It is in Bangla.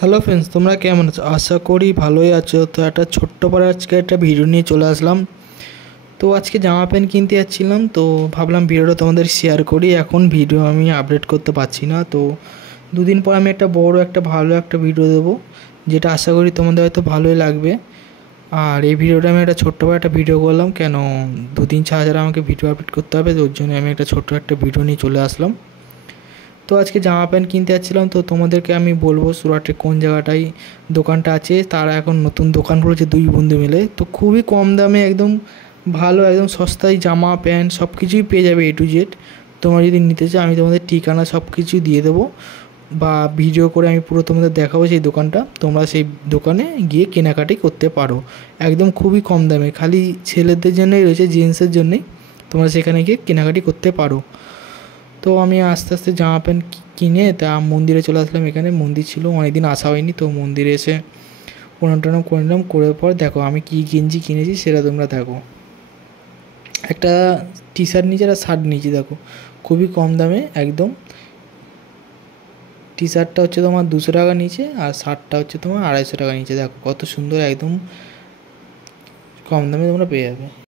হ্যালো ফ্রেন্ডস, তোমরা কেমন আছো? আশা করি ভালোই আছো। তো একটা ছোট্ট করে আজকে একটা ভিডিও নিয়ে চলে আসলাম। তো আজকে জামা প্যান্ট কিনতে যাচ্ছিলাম, তো ভাবলাম ভিডিওটা তোমাদের শেয়ার করি। এখন ভিডিও আমি আপডেট করতে পারছি না, তো দুদিন পর আমি একটা বড় একটা ভালো একটা ভিডিও দেবো, যেটা আশা করি তোমাদের হয়তো ভালোই লাগবে। আর এই ভিডিওটা আমি একটা ছোট্ট করে একটা ভিডিও করলাম, কেন দুদিন ছাড়া ছাড়া আমাকে ভিডিও আপডেট করতে হবে, তো ওর জন্য আমি একটা ছোট্ট একটা ভিডিও নিয়ে চলে আসলাম। তো আজকে জামা প্যান্ট কিনতে যাচ্ছিলাম, তো তোমাদেরকে আমি বলবো সুরাটে কোন জায়গাটায় দোকানটা আছে। তারা এখন নতুন দোকান খুলেছে দুই বন্ধু মিলে, তো খুবই কম দামে একদম ভালো একদম সস্তায় জামা প্যান্ট সব কিছুই পেয়ে যাবে A to Z। তোমরা যদি নিতে চাও আমি তোমাদের ঠিকানা সব কিছু দিয়ে দেবো, বা ভিডিও করে আমি পুরো তোমাদের দেখাবো সেই দোকানটা। তোমরা সেই দোকানে গিয়ে কেনাকাটি করতে পারো একদম খুবই কম দামে। খালি ছেলেদের জন্যই রয়েছে, জেন্টসের জন্যই তোমরা সেখানে গিয়ে কেনাকাটি করতে পারো। তো আমি আস্তে আস্তে জামা প্যান্ট কিনে তা মন্দিরে চলে আসলাম। এখানে মন্দির ছিল, অনেকদিন আসা হয়নি, তো মন্দিরে এসে প্রণাম টনাম করে নিলাম। করার পর দেখো আমি কী গেঞ্জি কিনেছি সেটা তোমরা দেখো। একটা টি শার্ট নিয়েছি, একটা শার্ট নিয়েছি, দেখো খুবই কম দামে একদম। টি শার্টটা হচ্ছে তোমার 200 টাকা নিচে, আর শার্টটা হচ্ছে তোমার 250 টাকা নিচে। দেখো কত সুন্দর একদম কম দামে তোমরা পেয়ে যাবে।